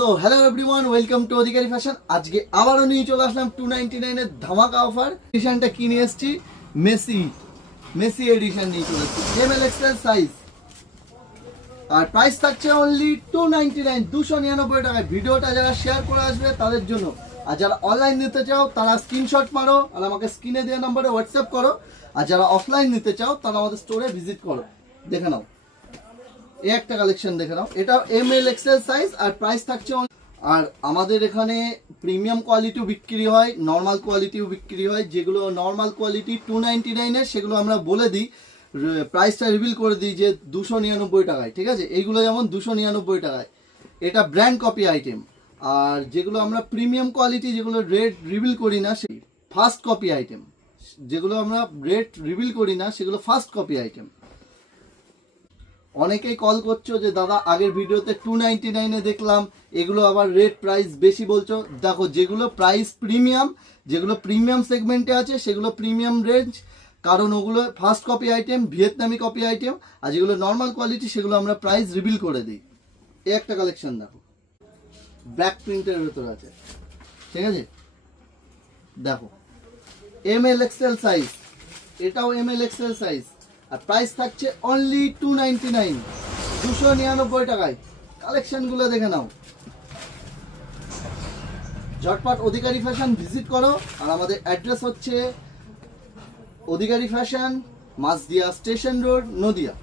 So hello everyone, welcome to Adhikari fashion. আজকে আবারও নিয়ে চলে আসলাম 299 এর ধামাকা অফার। এডিশনটা কিনে এসেছি মেসি এডিশন নিয়ে চলে এসেছি, এমএল এক্সেল সাইজ, আর প্রাইস থাকছে অনলি 299, 299 টাকায়। ভিডিওটা যারা শেয়ার করে আসবে তাদের জন্য, আর যারা অনলাইন নিতে চাও তারা স্ক্রিনশট মারো আর আমাকে স্ক্রিনে দেওয়া নম্বরে হোয়াটসঅ্যাপ করো, আর যারা অফলাইন নিতে চাও তারা আমাদের স্টোরে ভিজিট করো। দেখে নাও, এই একটা কালেকশন দেখে নাও, এটা এমএল এক্সেল সাইজ আর প্রাইস থাকছে। আর আমাদের এখানে প্রিমিয়াম কোয়ালিটিও বিক্রি হয়, নর্মাল কোয়ালিটিও বিক্রি হয়। যেগুলো নর্মাল কোয়ালিটি 299 এর, সেগুলো আমরা বলে দিই, প্রাইসটা রিভিল করে দিই যে 299 টাকায়, ঠিক আছে। এইগুলো যেমন 299 টাকায়, এটা ব্র্যান্ড কপি আইটেম। আর যেগুলো আমরা প্রিমিয়াম কোয়ালিটি, যেগুলো রেট রিভিল করি না, সেই ফার্স্ট কপি আইটেম। যেগুলো আমরা রেট রিভিল করি না সেগুলো ফার্স্ট কপি আইটেম। অনেকেই কল করছো যে দাদা আগের ভিডিওতে 299 দেখলাম, এগুলো আবার রেট প্রাইস বেশি বলছো। দেখো, যেগুলো প্রাইস প্রিমিয়াম, যেগুলো প্রিমিয়াম সেগমেন্টে আছে সেগুলো প্রিমিয়াম রেঞ্জ, কারণ ওগুলো ফার্স্ট কপি আইটেম, ভিয়েতনামি কপি আইটেম। আর যেগুলো নর্মাল কোয়ালিটি সেগুলো আমরা প্রাইস রিভিল করে দিই। এই একটা কালেকশন দেখো, ব্ল্যাক প্রিন্টের ভেতর আছে, ঠিক আছে। দেখো এমএল এক্সেল সাইজ, এটাও এমএল এক্সেল সাইজ, আর প্রাইস থাকছে অনলি 299, 299 টাকায়। কালেকশনগুলো দেখে নাও, ঝটপট অধিকারী ফ্যাশন ভিজিট করো। আর আমাদের অ্যাড্রেস হচ্ছে Adhikari fashion, Majhdia station road, Nadia.